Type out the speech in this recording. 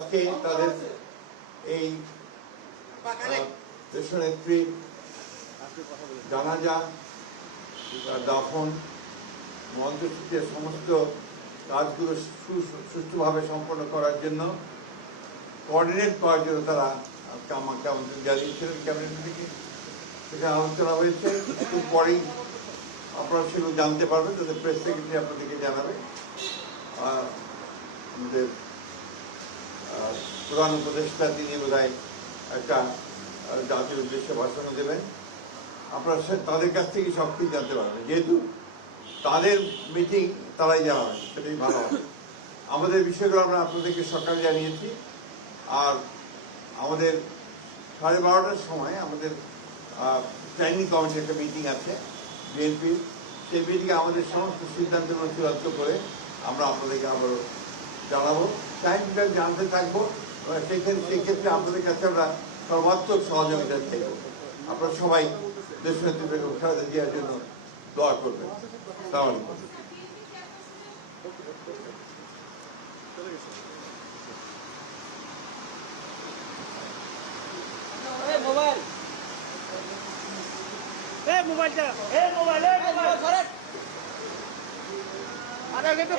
আজকে তাদের এই আহ, দেশনেত্রী জানাজা তার দাফন মন্ত্রসূচির সমস্ত কাজগুলো সুষ্ঠুভাবে সম্পন্ন করার জন্য কোঅর্ডিনেট করার জন্য তারা আজকে আমাকে আমন্ত্রণ জানিয়েছিলেন ক্যাবিনেট থেকে। সেখানে আলোচনা হয়েছে। একটু পরেই আপনারা সেগুলো জানতে পারবেন। তাদের প্রেস সেক্রেটারি আপনাদেরকে জানাবে। আর আমাদের প্রধান উপদেষ্টা তিনি বোধ একটা জাতির উদ্দেশ্যে ভাষণ দেবেন। আপনারা তাদের কাছ থেকে সব কিছু জানতে পারবেন। যেহেতু তাদের মিটিং তারাই যাওয়া হয় সেটাই ভালো হবে। আমাদের বিষয়গুলো আমরা আপনাদেরকে সকালে জানিয়েছি। আর আমাদের সাড়ে বারোটার সময় আমাদের স্ট্যান্ডিং কমিটির একটা মিটিং আছে বিএনপির সেই মিটিংয়ে আমাদের সমস্ত সিদ্ধান্তগুলো চূড়ান্ত করে আমরা আপনাদেরকে আবারও জানাব। টাইমটা জানতে থাকব। সেক্ষেত্রে সেক্ষেত্রে আপনাদের কাছে আমরা সর্বাত্মক সহযোগিতা চাইব আপনারা সবাই দেশ বেগম খালেদা জিয়ার জন্য দোয়া করবেন। সালাম মোবাইল। মোবাইলটা। Mobile mobile. আরে, কিন্তু